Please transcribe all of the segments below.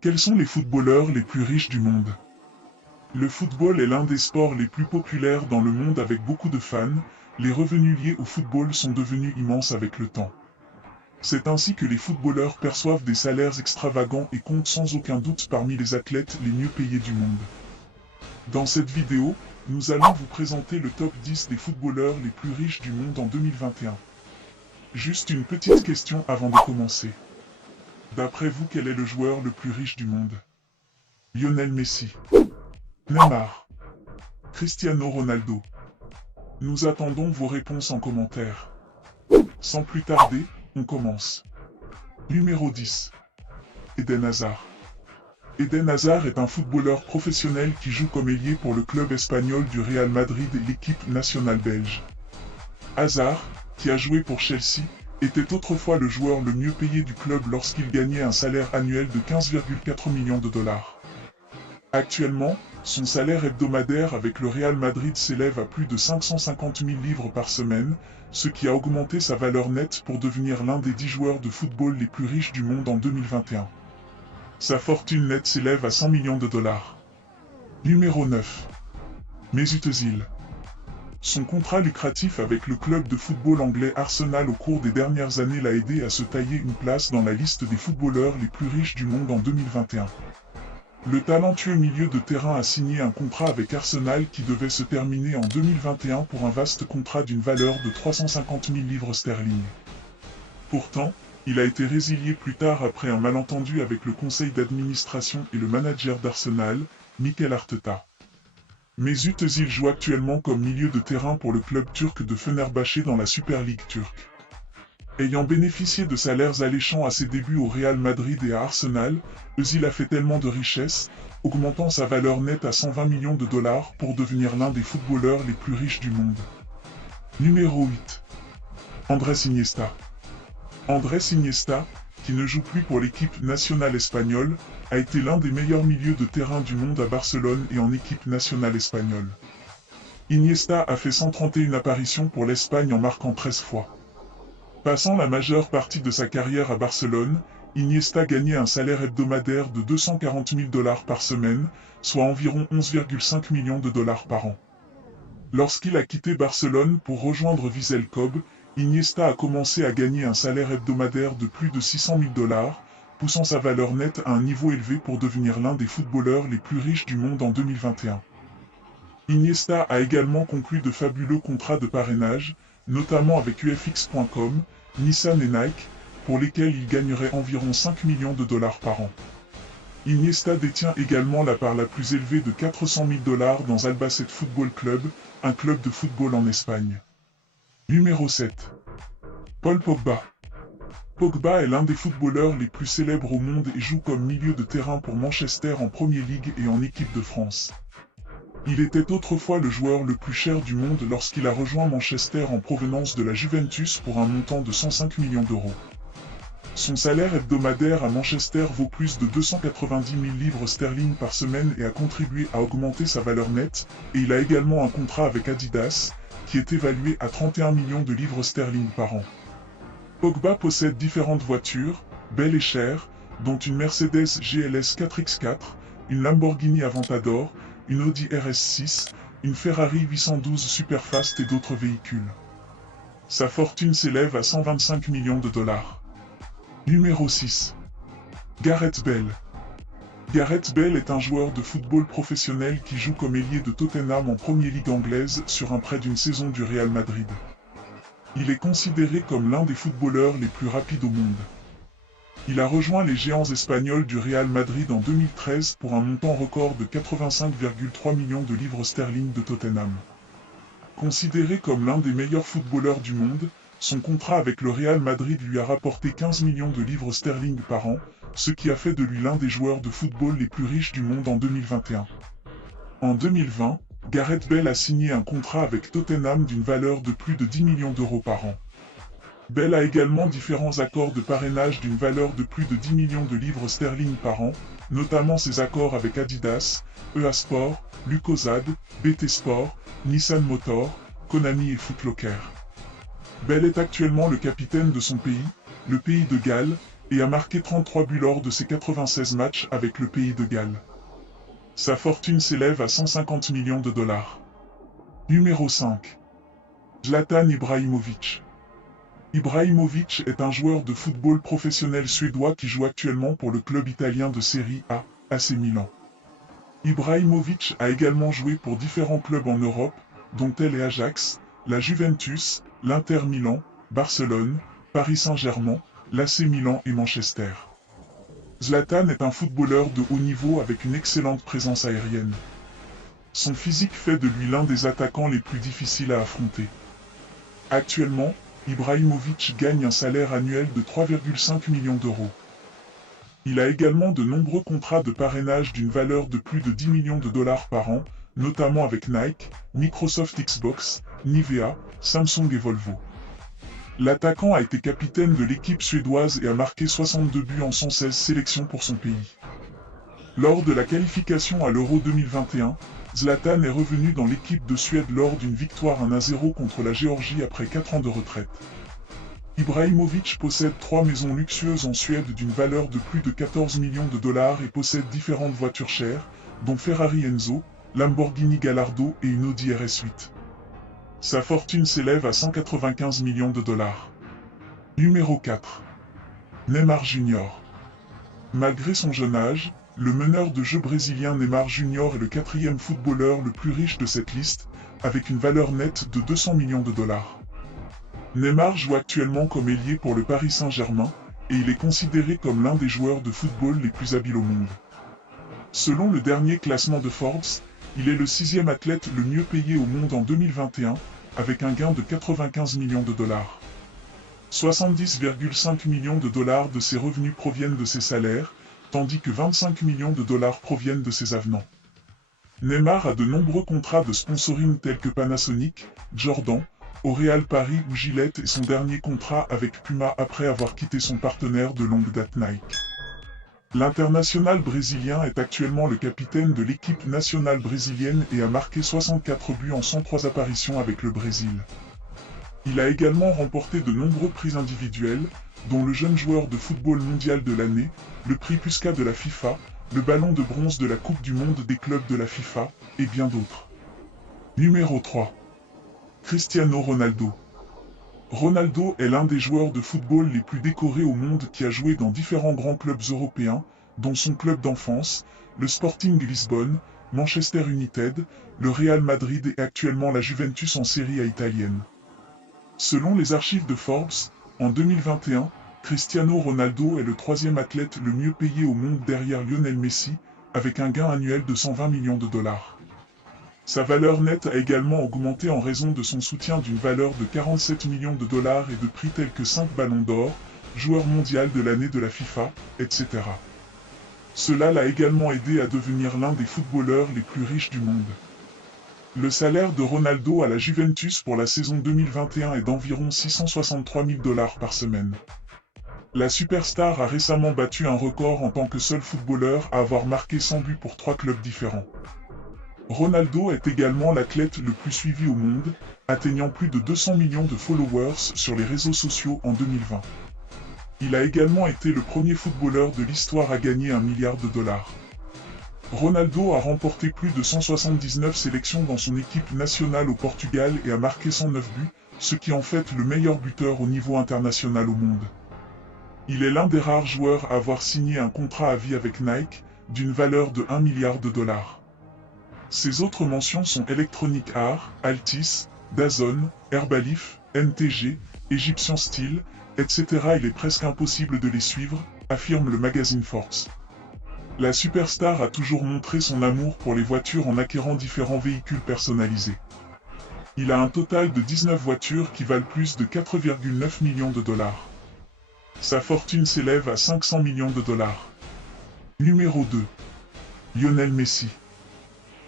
Quels sont les footballeurs les plus riches du monde? Le football est l'un des sports les plus populaires dans le monde avec beaucoup de fans. Les revenus liés au football sont devenus immenses avec le temps. C'est ainsi que les footballeurs perçoivent des salaires extravagants et comptent sans aucun doute parmi les athlètes les mieux payés du monde. Dans cette vidéo, nous allons vous présenter le top 10 des footballeurs les plus riches du monde en 2021. Juste une petite question avant de commencer. D'après vous, quel est le joueur le plus riche du monde? Lionel Messi, Neymar, Cristiano Ronaldo. Nous attendons vos réponses en commentaire. Sans plus tarder, on commence. Numéro 10. Eden Hazard. Eden Hazard est un footballeur professionnel qui joue comme ailier pour le club espagnol du Real Madrid et l'équipe nationale belge. Hazard, qui a joué pour Chelsea, était autrefois le joueur le mieux payé du club lorsqu'il gagnait un salaire annuel de 15,4 millions de dollars. Actuellement, son salaire hebdomadaire avec le Real Madrid s'élève à plus de 550 000 livres par semaine, ce qui a augmenté sa valeur nette pour devenir l'un des 10 joueurs de football les plus riches du monde en 2021. Sa fortune nette s'élève à 100 millions de dollars. Numéro 9. Mesut Özil. Son contrat lucratif avec le club de football anglais Arsenal au cours des dernières années l'a aidé à se tailler une place dans la liste des footballeurs les plus riches du monde en 2021. Le talentueux milieu de terrain a signé un contrat avec Arsenal qui devait se terminer en 2021 pour un vaste contrat d'une valeur de 350 000 livres sterling. Pourtant, il a été résilié plus tard après un malentendu avec le conseil d'administration et le manager d'Arsenal, Mikel Arteta. Mesut Özil joue actuellement comme milieu de terrain pour le club turc de Fenerbahçe dans la Super League turque. Ayant bénéficié de salaires alléchants à ses débuts au Real Madrid et à Arsenal, Özil a fait tellement de richesses, augmentant sa valeur nette à 120 millions de dollars pour devenir l'un des footballeurs les plus riches du monde. Numéro 8. Andrés Iniesta. Andrés Iniesta, qui ne joue plus pour l'équipe nationale espagnole, a été l'un des meilleurs milieux de terrain du monde à Barcelone et en équipe nationale espagnole. Iniesta a fait 131 apparitions pour l'Espagne en marquant 13 fois. Passant la majeure partie de sa carrière à Barcelone, Iniesta gagnait un salaire hebdomadaire de 240 000 dollars par semaine, soit environ 11,5 millions de dollars par an. Lorsqu'il a quitté Barcelone pour rejoindre Vissel Kobe, Iniesta a commencé à gagner un salaire hebdomadaire de plus de 600 000 dollars, poussant sa valeur nette à un niveau élevé pour devenir l'un des footballeurs les plus riches du monde en 2021. Iniesta a également conclu de fabuleux contrats de parrainage, notamment avec UFX.com, Nissan et Nike, pour lesquels il gagnerait environ 5 millions de dollars par an. Iniesta détient également la part la plus élevée de 400 000 dollars dans Albacete Football Club, un club de football en Espagne. Numéro 7. Paul Pogba. Pogba est l'un des footballeurs les plus célèbres au monde et joue comme milieu de terrain pour Manchester en Premier League et en équipe de France. Il était autrefois le joueur le plus cher du monde lorsqu'il a rejoint Manchester en provenance de la Juventus pour un montant de 105 millions d'euros. Son salaire hebdomadaire à Manchester vaut plus de 290 000 livres sterling par semaine et a contribué à augmenter sa valeur nette, et il a également un contrat avec Adidas, qui est évalué à 31 millions de livres sterling par an. Pogba possède différentes voitures, belles et chères, dont une Mercedes GLS 4x4, une Lamborghini Aventador, une Audi RS6, une Ferrari 812 Superfast et d'autres véhicules. Sa fortune s'élève à 125 millions de dollars. Numéro 6. Gareth Bale. Gareth Bale est un joueur de football professionnel qui joue comme ailier de Tottenham en Premier League anglaise sur un prêt d'une saison du Real Madrid. Il est considéré comme l'un des footballeurs les plus rapides au monde. Il a rejoint les géants espagnols du Real Madrid en 2013 pour un montant record de 85,3 millions de livres sterling de Tottenham. Considéré comme l'un des meilleurs footballeurs du monde, son contrat avec le Real Madrid lui a rapporté 15 millions de livres sterling par an, ce qui a fait de lui l'un des joueurs de football les plus riches du monde en 2021. En 2020, Gareth Bale a signé un contrat avec Tottenham d'une valeur de plus de 10 millions d'euros par an. Bale a également différents accords de parrainage d'une valeur de plus de 10 millions de livres sterling par an, notamment ses accords avec Adidas, EA Sport, Lucozade, BT Sport, Nissan Motor, Konami et Foot Locker. Bale est actuellement le capitaine de son pays, le pays de Galles, et a marqué 33 buts lors de ses 96 matchs avec le pays de Galles. Sa fortune s'élève à 150 millions de dollars. Numéro 5. Zlatan Ibrahimović. Ibrahimović est un joueur de football professionnel suédois qui joue actuellement pour le club italien de Série A, AC Milan. Ibrahimović a également joué pour différents clubs en Europe, dont et Ajax, la Juventus, l'Inter Milan, Barcelone, Paris Saint-Germain, l'AC Milan et Manchester. Zlatan est un footballeur de haut niveau avec une excellente présence aérienne. Son physique fait de lui l'un des attaquants les plus difficiles à affronter. Actuellement, Ibrahimović gagne un salaire annuel de 3,5 millions d'euros. Il a également de nombreux contrats de parrainage d'une valeur de plus de 10 millions de dollars par an, notamment avec Nike, Microsoft Xbox, Nivea, Samsung et Volvo. L'attaquant a été capitaine de l'équipe suédoise et a marqué 62 buts en 116 sélections pour son pays. Lors de la qualification à l'Euro 2021, Zlatan est revenu dans l'équipe de Suède lors d'une victoire 1-0 contre la Géorgie après 4 ans de retraite. Ibrahimović possède 3 maisons luxueuses en Suède d'une valeur de plus de 14 millions de dollars et possède différentes voitures chères, dont Ferrari Enzo, Lamborghini Gallardo et une Audi RS8. Sa fortune s'élève à 195 millions de dollars. Numéro 4. Neymar Jr. Malgré son jeune âge, le meneur de jeu brésilien Neymar Jr. est le 4e footballeur le plus riche de cette liste, avec une valeur nette de 200 millions de dollars. Neymar joue actuellement comme ailier pour le Paris Saint-Germain, et il est considéré comme l'un des joueurs de football les plus habiles au monde. Selon le dernier classement de Forbes, il est le 6e athlète le mieux payé au monde en 2021, avec un gain de 95 millions de dollars. 70,5 millions de dollars de ses revenus proviennent de ses salaires, tandis que 25 millions de dollars proviennent de ses avenants. Neymar a de nombreux contrats de sponsoring tels que Panasonic, Jordan, au Real Paris ou Gillette et son dernier contrat avec Puma après avoir quitté son partenaire de longue date Nike. L'international brésilien est actuellement le capitaine de l'équipe nationale brésilienne et a marqué 64 buts en 103 apparitions avec le Brésil. Il a également remporté de nombreux prix individuels, dont le jeune joueur de football mondial de l'année, le prix Puskás de la FIFA, le ballon de bronze de la Coupe du monde des clubs de la FIFA, et bien d'autres. Numéro 3. Cristiano Ronaldo. Ronaldo est l'un des joueurs de football les plus décorés au monde qui a joué dans différents grands clubs européens, dont son club d'enfance, le Sporting Lisbonne, Manchester United, le Real Madrid et actuellement la Juventus en Serie A italienne. Selon les archives de Forbes, en 2021, Cristiano Ronaldo est le 3e athlète le mieux payé au monde derrière Lionel Messi, avec un gain annuel de 120 millions de dollars. Sa valeur nette a également augmenté en raison de son soutien d'une valeur de 47 millions de dollars et de prix tels que 5 ballons d'or, joueur mondial de l'année de la FIFA, etc. Cela l'a également aidé à devenir l'un des footballeurs les plus riches du monde. Le salaire de Ronaldo à la Juventus pour la saison 2021 est d'environ 663 000 dollars par semaine. La superstar a récemment battu un record en tant que seul footballeur à avoir marqué 100 buts pour 3 clubs différents. Ronaldo est également l'athlète le plus suivi au monde, atteignant plus de 200 millions de followers sur les réseaux sociaux en 2020. Il a également été le premier footballeur de l'histoire à gagner 1 milliard de dollars. Ronaldo a remporté plus de 179 sélections dans son équipe nationale au Portugal et a marqué 109 buts, ce qui en fait le meilleur buteur au niveau international au monde. Il est l'un des rares joueurs à avoir signé un contrat à vie avec Nike, d'une valeur de 1 milliard de dollars. Ses autres mentions sont Electronic Arts, Altis, DAZN, Herbalife, NTG, Egyptian Steel, etc. Il est presque impossible de les suivre, affirme le magazine Forbes. La superstar a toujours montré son amour pour les voitures en acquérant différents véhicules personnalisés. Il a un total de 19 voitures qui valent plus de 4,9 millions de dollars. Sa fortune s'élève à 500 millions de dollars. Numéro 2. Lionel Messi.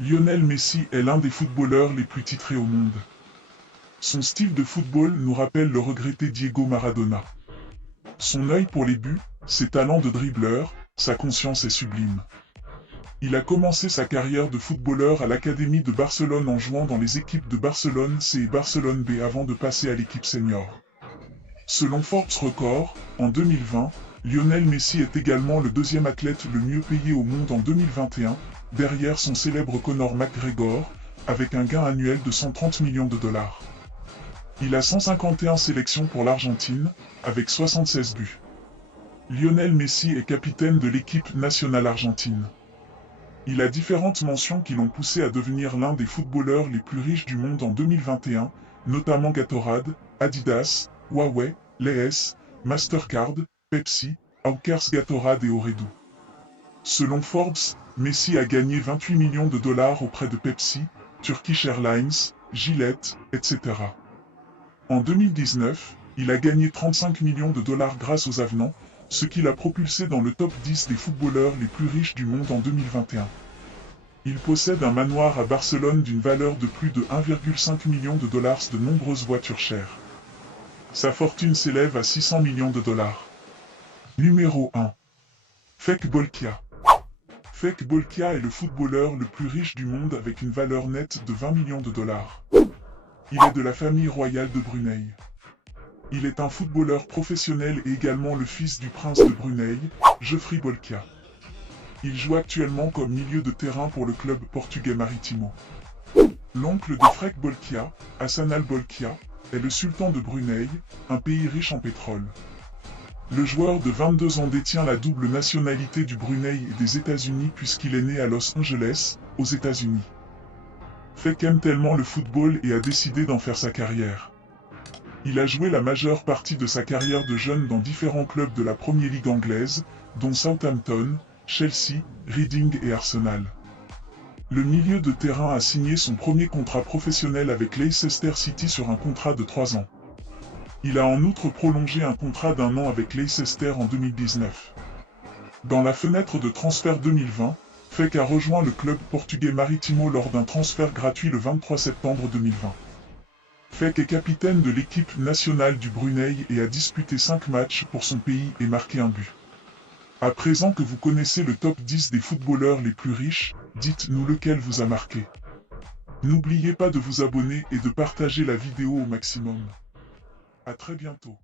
Lionel Messi est l'un des footballeurs les plus titrés au monde. Son style de football nous rappelle le regretté Diego Maradona. Son œil pour les buts, ses talents de dribbleur, sa conscience est sublime. Il a commencé sa carrière de footballeur à l'Académie de Barcelone en jouant dans les équipes de Barcelone C et Barcelone B avant de passer à l'équipe senior. Selon Forbes Record, en 2020, Lionel Messi est également le deuxième athlète le mieux payé au monde en 2021, derrière son célèbre Conor McGregor, avec un gain annuel de 130 millions de dollars. Il a 151 sélections pour l'Argentine, avec 76 buts. Lionel Messi est capitaine de l'équipe nationale argentine. Il a différentes mentions qui l'ont poussé à devenir l'un des footballeurs les plus riches du monde en 2021, notamment Gatorade, Adidas, Huawei, Lay's, Mastercard, Pepsi, Aukers Gatorade et Ooredoo. Selon Forbes, Messi a gagné 28 millions de dollars auprès de Pepsi, Turkish Airlines, Gillette, etc. En 2019, il a gagné 35 millions de dollars grâce aux avenants, ce qui l'a propulsé dans le top 10 des footballeurs les plus riches du monde en 2021. Il possède un manoir à Barcelone d'une valeur de plus de 1,5 million de dollars, de nombreuses voitures chères. Sa fortune s'élève à 600 millions de dollars. Numéro 1. Fek Bolkia. Fek Bolkia est le footballeur le plus riche du monde avec une valeur nette de 20 millions de dollars. Il est de la famille royale de Brunei. Il est un footballeur professionnel et également le fils du prince de Brunei, Geoffrey Bolkia. Il joue actuellement comme milieu de terrain pour le club portugais Marítimo. L'oncle de Fek Bolkia, Hassan al-Bolkia, est le sultan de Brunei, un pays riche en pétrole. Le joueur de 22 ans détient la double nationalité du Brunei et des États-Unis puisqu'il est né à Los Angeles, aux États-Unis. Fek aime tellement le football et a décidé d'en faire sa carrière. Il a joué la majeure partie de sa carrière de jeune dans différents clubs de la Premier League anglaise, dont Southampton, Chelsea, Reading et Arsenal. Le milieu de terrain a signé son premier contrat professionnel avec Leicester City sur un contrat de 3 ans. Il a en outre prolongé un contrat d'1 an avec Leicester en 2019. Dans la fenêtre de transfert 2020, Fek a rejoint le club portugais Marítimo lors d'un transfert gratuit le 23 septembre 2020. Fek est capitaine de l'équipe nationale du Brunei et a disputé 5 matchs pour son pays et marqué un but. À présent que vous connaissez le top 10 des footballeurs les plus riches, dites-nous lequel vous a marqué. N'oubliez pas de vous abonner et de partager la vidéo au maximum. À très bientôt.